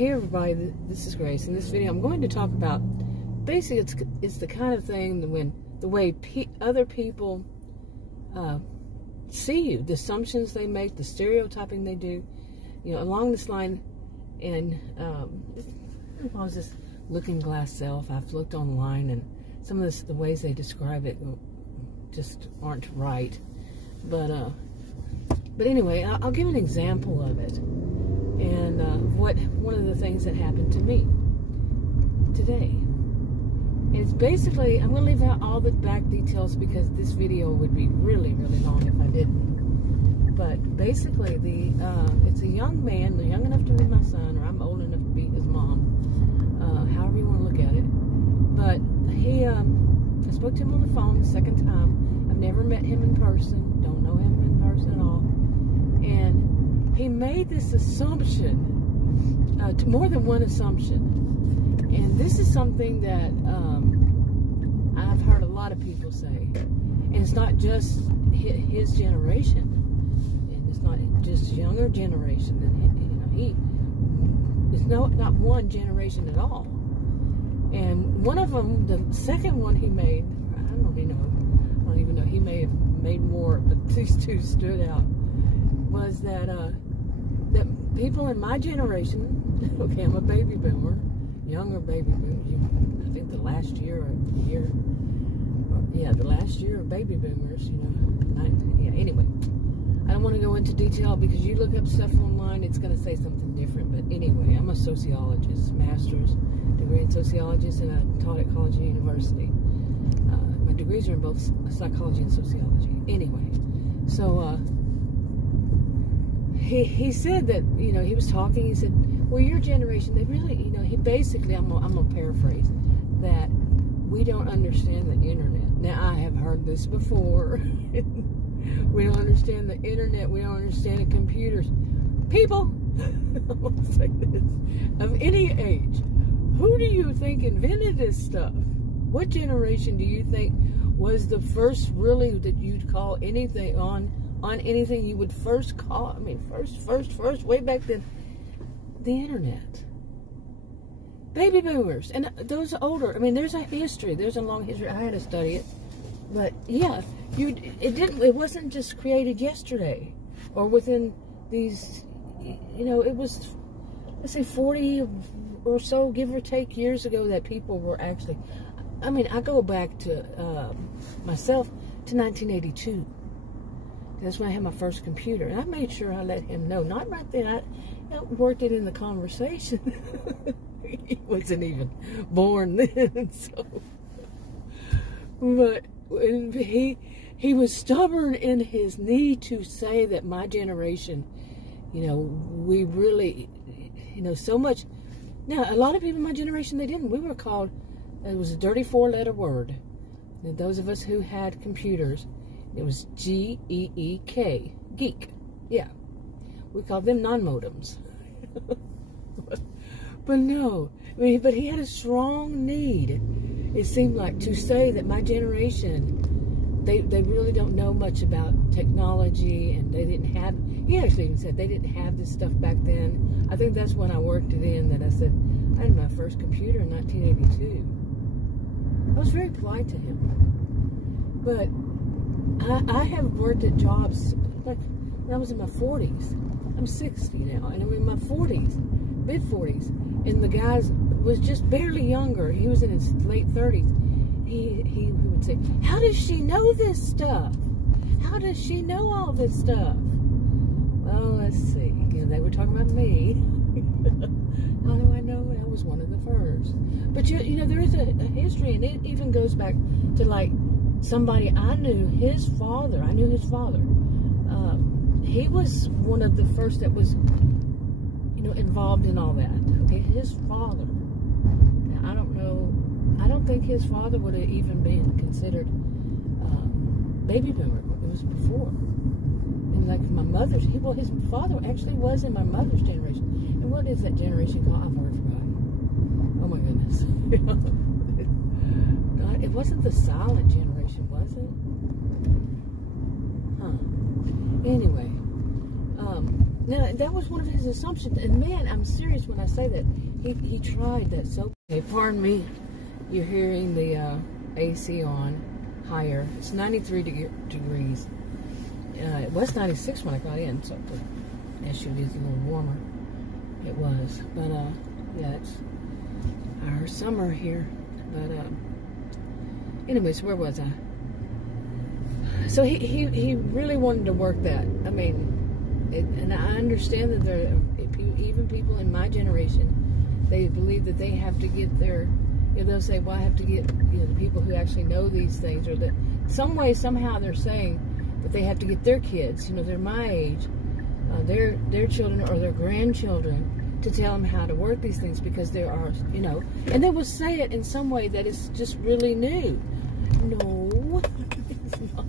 Hey everybody, this is Grace. In this video I'm going to talk about, basically it's the kind of thing when the way other people see you, the assumptions they make, the stereotyping they do, you know, along this line. And I was just looking glass self. I've looked online, and some of the ways they describe it just aren't right. But anyway, I'll give an example of it. And one of the things that happened to me today. And it's basically, I'm going to leave out all the back details because this video would be really, really long if I didn't. But basically, it's a young man, young enough to be my son, or I'm old enough to be his mom, however you want to look at it. But I spoke to him on the phone the second time. I've never met him in person, don't know him in person at all. And he made this assumption, more than one assumption. And this is something that I've heard a lot of people say. And it's not just his generation. And it's not just younger generation. It's not one generation at all. And one of them, the second one he made, I don't even know, he may have made more, but these two stood out, was that that people in my generation, okay, I'm a baby boomer, younger baby boomer, I think the last year of baby boomers, you know, anyway, I don't want to go into detail because you look up stuff online, it's going to say something different. But anyway, I'm a sociologist, master's degree in sociologist, and I taught at College University. My degrees are in both psychology and sociology. Anyway, so he said that, you know, he was talking, he said, well, your generation, they really, you know, he basically, I'm gonna paraphrase, that we don't understand the internet. Now, I have heard this before. We don't understand the internet, we don't understand the computers. People, I want to say this, of any age, who do you think invented this stuff? What generation do you think was the first really that you'd call anything on anything you would first call, first, way back then, the internet? Baby boomers, and those older, there's a history, there's a long history, I had to study it, but yeah, it wasn't just created yesterday, or within these, you know, it was, let's say 40 or so, give or take, years ago that people were actually, I go back to, myself, to 1982. That's when I had my first computer. And I made sure I let him know. Not right then. I worked it in the conversation. He wasn't even born then. So. But he was stubborn in his need to say that my generation, you know, we really, you know, so much. Now, a lot of people in my generation, they didn't. We were called, it was a dirty 4-letter word. And those of us who had computers, it was G-E-E-K, geek. Yeah. We called them non-modems. But no. But he had a strong need, it seemed like, to say that my generation, they really don't know much about technology, and they didn't have, he actually even said they didn't have this stuff back then. I think that's when I worked it in, that I said, I had my first computer in 1982. I was very polite to him. But I have worked at jobs, like when I was in my 40s. I'm 60 now, and I'm in my 40s, mid-40s. And the guy was just barely younger. He was in his late 30s. He would say, how does she know this stuff? How does she know all this stuff? Well, let's see. Again, they were talking about me. How do I know? I was one of the first. But, you know, there is a history, and it even goes back to, like, somebody I knew, his father. I knew his father. He was one of the first that was, you know, involved in all that. Okay, his father. Now, I don't know. I don't think his father would have even been considered baby boomer. It was before. And like my mother's, his father actually was in my mother's generation. And what is that generation called? I've already forgotten. Oh my goodness. God, it wasn't the silent generation, was it? Huh. Anyway, now that was one of his assumptions. And man, I'm serious when I say that. He tried that so. Okay, pardon me. You're hearing the AC on higher. It's 93 degrees. It was 96 when I got in, so the SUV is a little warmer. It was, but yeah, it's our summer here. But anyways, where was I? So he really wanted to work that. I mean, and I understand that there are even people in my generation, they believe that they have to get their, you know, they'll say, well, I have to get, you know, the people who actually know these things, or that some way, somehow they're saying that they have to get their kids, you know, they're my age, their children or their grandchildren to tell them how to work these things, because there are, you know, and they will say it in some way that is just really new. No, it's not.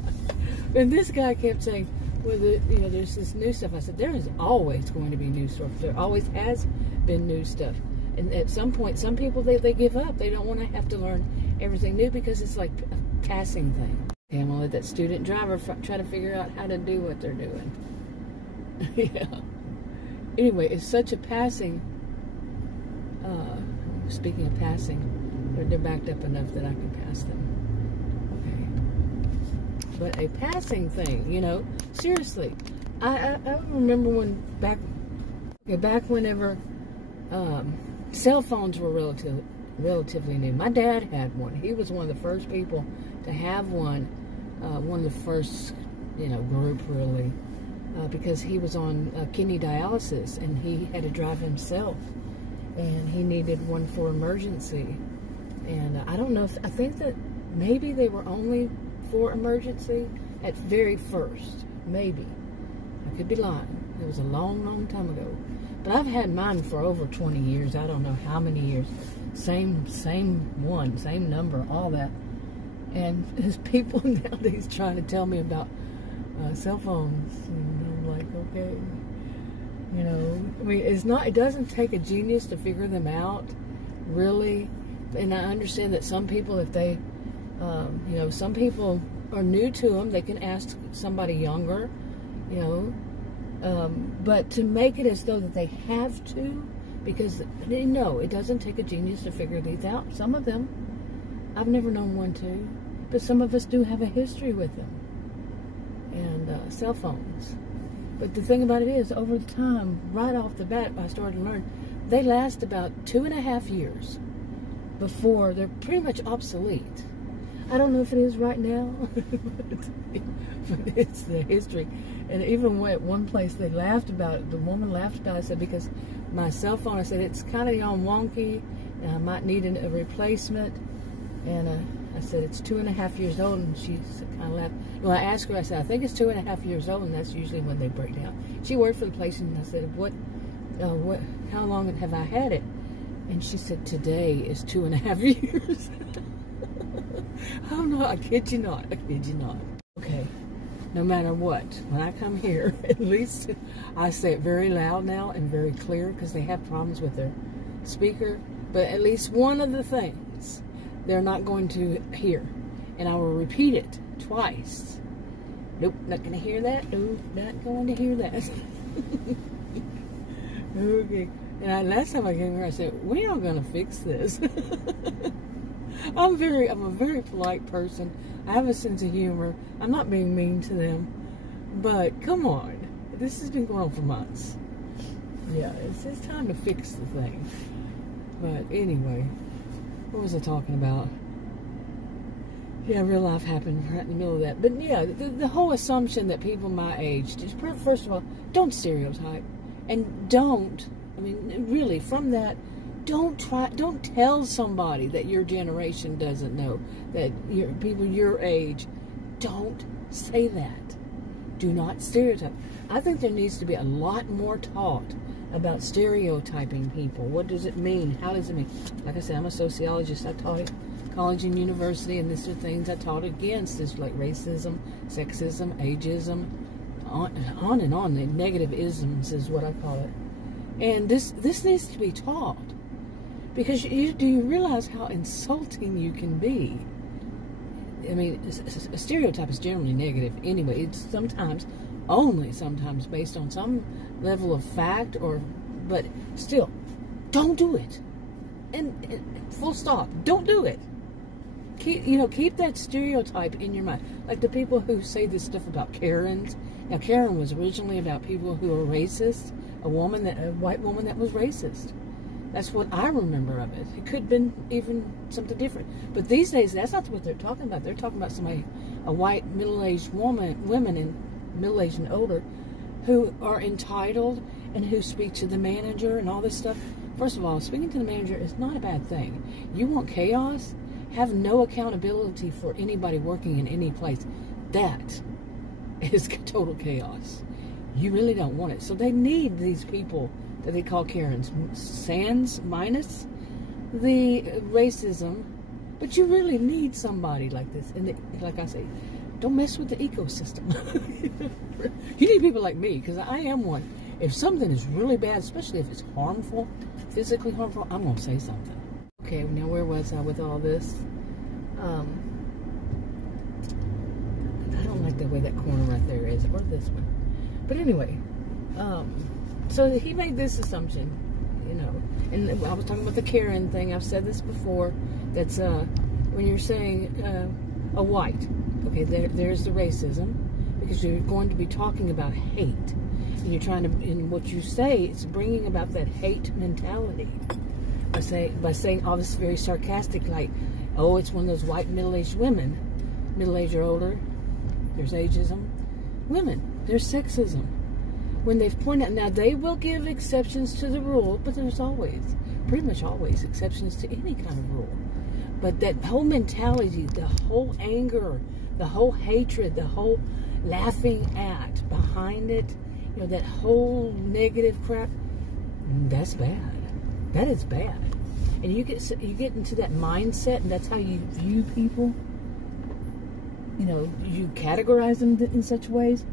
And this guy kept saying, well, you know, there's this new stuff. I said, there is always going to be new stuff. There always has been new stuff. And at some point, some people, they give up. They don't want to have to learn everything new because it's like a passing thing. Okay, I'm going to let that student driver try to figure out how to do what they're doing. Yeah. Anyway, it's such a passing, speaking of passing, they're backed up enough that I can pass them. But a passing thing, you know, seriously. I remember when back whenever cell phones were relatively new. My dad had one. He was one of the first people to have one of the first, you know, group really, because he was on kidney dialysis and he had to drive himself, and he needed one for emergency. And I don't know if, I think that maybe they were only for emergency at very first, maybe. I could be lying. It was a long, long time ago. But I've had mine for over 20 years. I don't know how many years. Same one, same number, all that. And there's people nowadays trying to tell me about cell phones. And I'm like, okay. You know, I mean, it doesn't take a genius to figure them out, really. And I understand that some people, if they, you know, some people are new to them. They can ask somebody younger, you know. But to make it as though that they have to, because they know it doesn't take a genius to figure these out. Some of them, I've never known one to, but some of us do have a history with them. And cell phones. But the thing about it is, over the time, right off the bat, I started to learn, they last about 2.5 years before they're pretty much obsolete. I don't know if it is right now, but it's the history. And even at one place they laughed about it. The woman laughed about it. I said, because my cell phone, I said, it's kind of wonky, and I might need a replacement. And I said, it's 2.5 years old, and she kind of laughed. Well, I asked her, I said, I think it's 2.5 years old, and that's usually when they break down. She worked for the place, and I said, how long have I had it? And she said, today is 2.5 years. Oh no, I kid you not, I kid you not. Okay, no matter what, when I come here, at least I say it very loud now and very clear, because they have problems with their speaker, but at least one of the things they're not going to hear, and I will repeat it twice. Nope, not going to hear that. Nope, not going to hear that. Okay, and last time I came here, I said, we are going to fix this. I'm a very polite person. I have a sense of humor. I'm not being mean to them, but come on, this has been going on for months. Yeah, it's time to fix the thing. But anyway, what was I talking about? Yeah, real life happened right in the middle of that. But yeah, the whole assumption that people my age, just first of all, don't stereotype, and don't. I mean, really, from that. Don't tell somebody that your generation doesn't know, that people your age. Don't say that. Do not stereotype. I think there needs to be a lot more taught about stereotyping people. What does it mean? How does it mean? Like I said, I'm a sociologist. I taught at college and university, and these are things I taught against. It's like racism, sexism, ageism, on and on. The negative isms is what I call it. And this needs to be taught. Because do you realize how insulting you can be? I mean, a stereotype is generally negative anyway. It's only sometimes based on some level of fact, but still, don't do it. And full stop. Don't do it. Keep that stereotype in your mind. Like the people who say this stuff about Karens. Now, Karen was originally about people who are racist. A white woman that was racist. That's what I remember of it. It could have been even something different. But these days, that's not what they're talking about. They're talking about a white middle-aged women and middle-aged and older, who are entitled and who speak to the manager and all this stuff. First of all, speaking to the manager is not a bad thing. You want chaos? Have no accountability for anybody working in any place. That is total chaos. You really don't want it. So they need these people that they call Karens, minus the racism, but you really need somebody like this. And like I say, don't mess with the ecosystem. You need people like me, because I am one. If something is really bad, especially if it's harmful, physically harmful, I'm going to say something. Okay, now where was I with all this? I don't like the way that corner right there is, or this one. But anyway, so he made this assumption, and I was talking about the Karen thing. I've said this before. That's when you're saying a white, okay, there's the racism, because you're going to be talking about hate. And you're trying to, in what you say, it's bringing about that hate mentality. By saying all this very sarcastic, like, oh, it's one of those white middle-aged women, middle-aged or older, there's ageism. Women, there's sexism. When they've pointed out, now they will give exceptions to the rule, but there's pretty much always exceptions to any kind of rule. But that whole mentality, the whole anger, the whole hatred, the whole laughing at behind it, that whole negative crap, that's bad. That is bad. And you get into that mindset, and that's how you view people. You categorize them in such ways.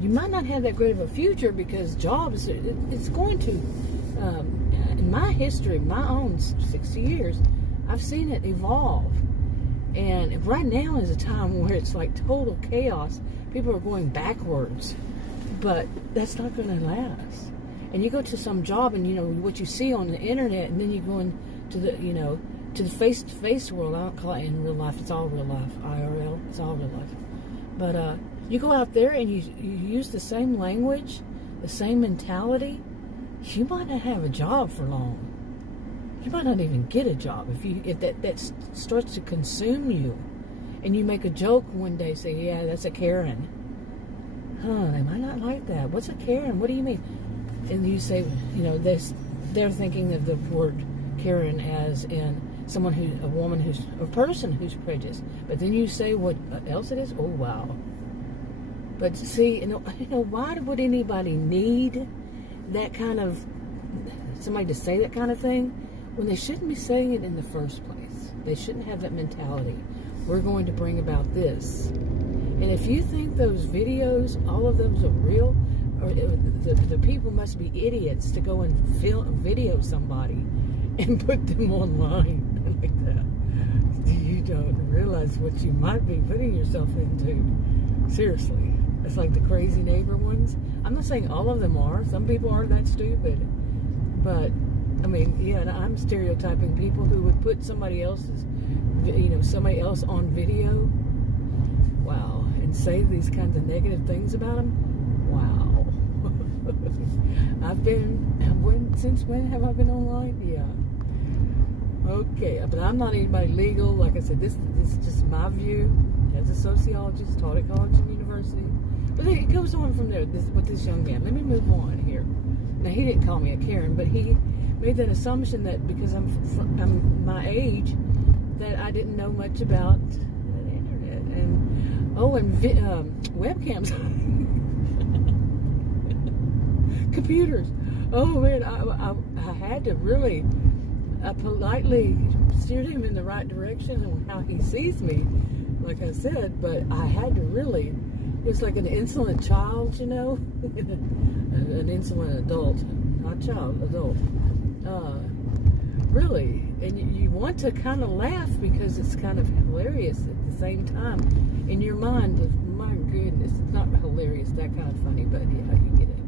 You might not have that great of a future, because jobs, it's going to, in my history, my own 60 years, I've seen it evolve. And right now is a time where it's like total chaos. People are going backwards. But that's not going to last. And you go to some job, and what you see on the internet, and then you go into the to the face-to-face world. I don't call it in real life. It's all real life. IRL. It's all real life. But you go out there and you use the same language, the same mentality. You might not have a job for long. You might not even get a job if that starts to consume you, and you make a joke one day, say, "Yeah, that's a Karen." They might not like that. What's a Karen? What do you mean? And you say, they're thinking of the word Karen as in a person who's prejudiced. But then you say what else it is? Oh, wow. But see, why would anybody need that kind of, somebody to say that kind of thing, when they shouldn't be saying it in the first place? They shouldn't have that mentality. We're going to bring about this. And if you think those videos, all of those are real, or the people must be idiots to go and video somebody and put them online like that. You don't realize what you might be putting yourself into. Seriously. It's like the crazy neighbor ones. I'm not saying all of them are. Some people aren't that stupid. But, I mean, yeah, I'm stereotyping people who would put somebody else on video. Wow. And say these kinds of negative things about them. Wow. Since when have I been online? Yeah. Okay, but I'm not anybody legal. Like I said, this is just my view as a sociologist, taught at college and university. But it goes on from there with this young man. Let me move on here. Now, he didn't call me a Karen, but he made that assumption that because I'm my age, that I didn't know much about the internet and webcams, computers. Oh man, I had to really politely steer him in the right direction on how he sees me, like I said. But I had to really. It was like an insolent child, an insolent adult, not child, adult. Really, and you want to kind of laugh because it's kind of hilarious at the same time. In your mind, my goodness, it's not hilarious, that kind of funny, but yeah, you get it.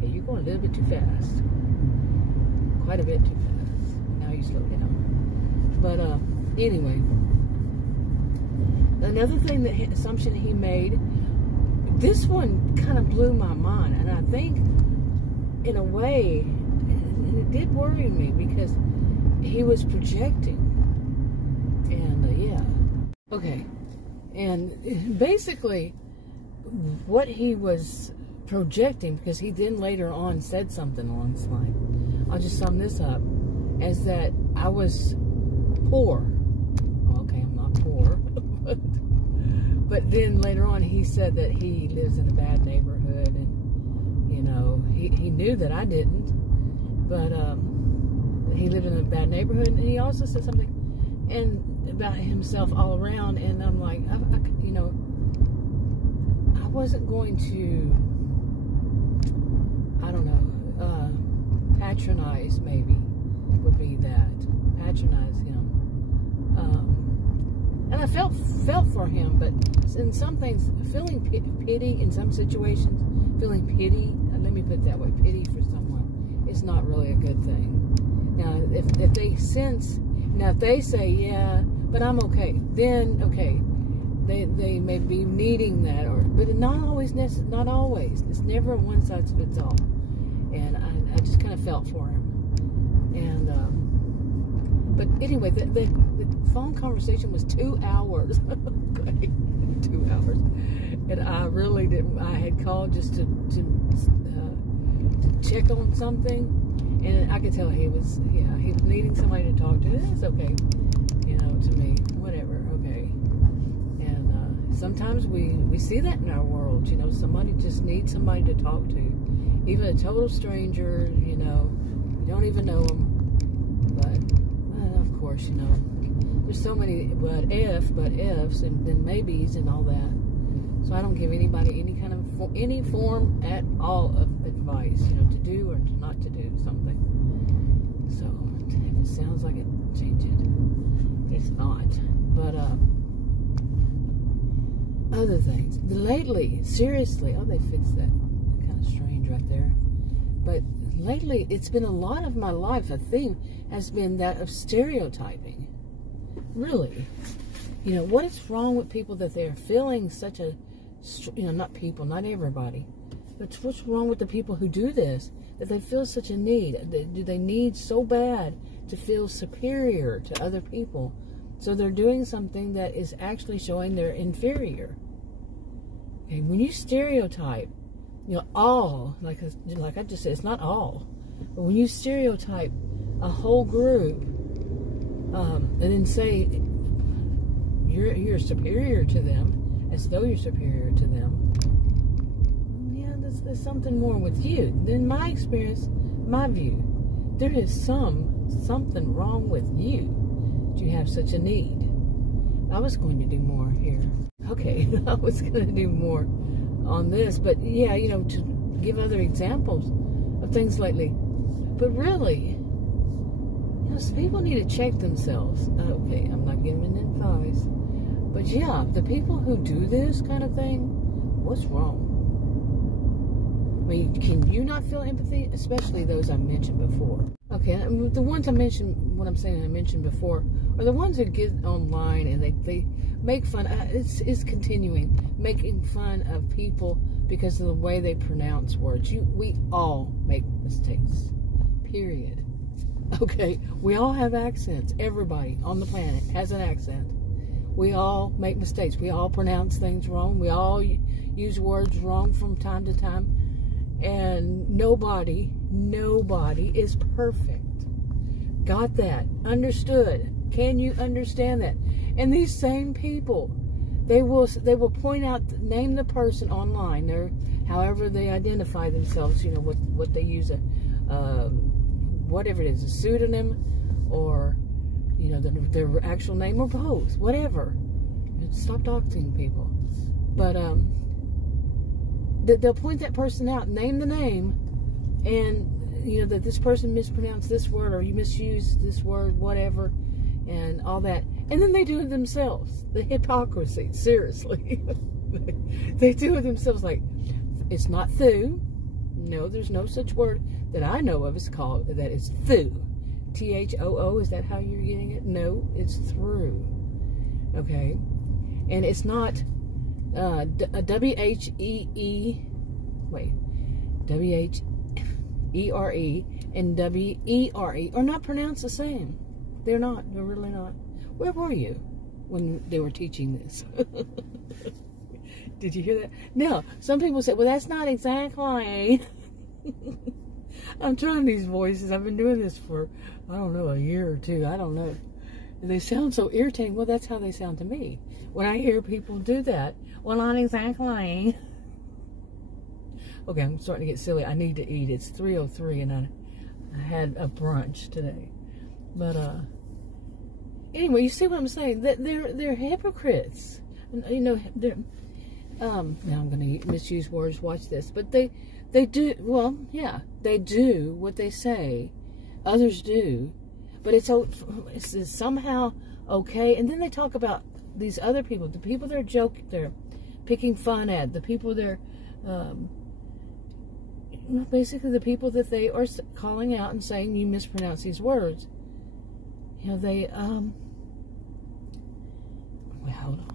Hey, you're going a little bit too fast. quite a bit too fast. Now you slow down. But anyway, another thing, the assumption he made, this one kind of blew my mind, and I think in a way, and it did worry me because he was projecting. And yeah, okay, and basically what he was projecting, because he then later on said something along this line, I'll just sum this up, as that I was poor. Okay, I'm not poor, but then later on he said that he lives in a bad neighborhood, and you know, he knew that I didn't, but he lived in a bad neighborhood, and he also said something and about himself all around, and I'm like, you know, I wasn't going to, I don't know, patronize, maybe would be that, patronize him, and I felt for him, but in some things, feeling pity in some situations, feeling pity, let me put it that way, pity for someone is not really a good thing. Now, if they sense, now if they say, yeah, but I'm okay, then okay, they may be needing that, but not always. Not always. It's never a one size fits all. And I just kind of felt for him. And but anyway, the phone conversation was 2 hours. 2 hours, and I really didn't. I had called just to check on something. And I could tell he was needing somebody to talk to. It's okay, you know, to me, whatever, okay. And sometimes we see that in our world, you know, somebody just needs somebody to talk to. Even a total stranger, you know, you don't even know them. But, of course, you know, there's so many but ifs, and then maybes and all that. So I don't give anybody any form at all of advice, you know, to do or to not to do something. So if it sounds like it, change it. It's not. But other things. Lately, seriously, oh, they fixed that. Kind of strange right there. But lately, it's been a lot of my life. A theme has been that of stereotyping. Really, you know, what is wrong with people that they're feeling such a, you know, not people, not everybody, but what's wrong with the people who do this, that they feel such a need? Do they need so bad to feel superior to other people? So they're doing something that is actually showing they're inferior. Okay, when you stereotype, you know, all, like I just said, it's not all, but when you stereotype a whole group, and then say you're superior to them, as though you're superior to them, yeah, there's something more with you. In my experience, my view, there is something wrong with you that you have such a need. I was going to do more here. Okay, I was going to do more on this, but yeah, you know, to give other examples of things lately. But really, you know, some people need to check themselves. Okay, I'm not giving advice, but yeah, the people who do this kind of thing, what's wrong? I mean, can you not feel empathy? Especially those I mentioned before. Okay, the ones I mentioned, what I'm saying I mentioned before, are the ones that get online and they make fun. It's continuing, making fun of people because of the way they pronounce words. We all make mistakes, period. Okay, we all have accents. Everybody on the planet has an accent. We all make mistakes. We all pronounce things wrong. We all use words wrong from time to time. And nobody is perfect. Got that? Understood? Can you understand that? And these same people, they will point out, name the person online, or however they identify themselves. You know what they use, whatever it is, a pseudonym, or you know their actual name, or both, whatever. Stop doxing people. But they'll point that person out, name the name, and you know that this person mispronounced this word, or you misused this word, whatever, and all that. And then they do it themselves. The hypocrisy, seriously. They do it themselves. Like, it's not thou, No, there's no such word that I know of. It's called, that is thoo. Thoo, is that how you're getting it? No, it's through. Okay? And it's not W-H-E-E, wait, W-H-E-R-E and W-E-R-E are not pronounced the same. They're not. They're really not. Where were you when they were teaching this? Did you hear that? No. Some people say, well, that's not exactly. I'm trying these voices. I've been doing this for, I don't know, a year or two. I don't know. They sound so irritating. Well, that's how they sound to me. When I hear people do that, well, not exactly. Okay, I'm starting to get silly. I need to eat. It's 3:03 and I had a brunch today. But anyway, you see what I'm saying? That they're hypocrites. You know, they're now I'm going to misuse words. Watch this. But they do, well, yeah, they do what they say. Others do. But it's somehow okay. And then they talk about these other people, the people they're picking fun at, the people they're basically the people that they are calling out and saying you mispronounce these words. You know, they well, hold on.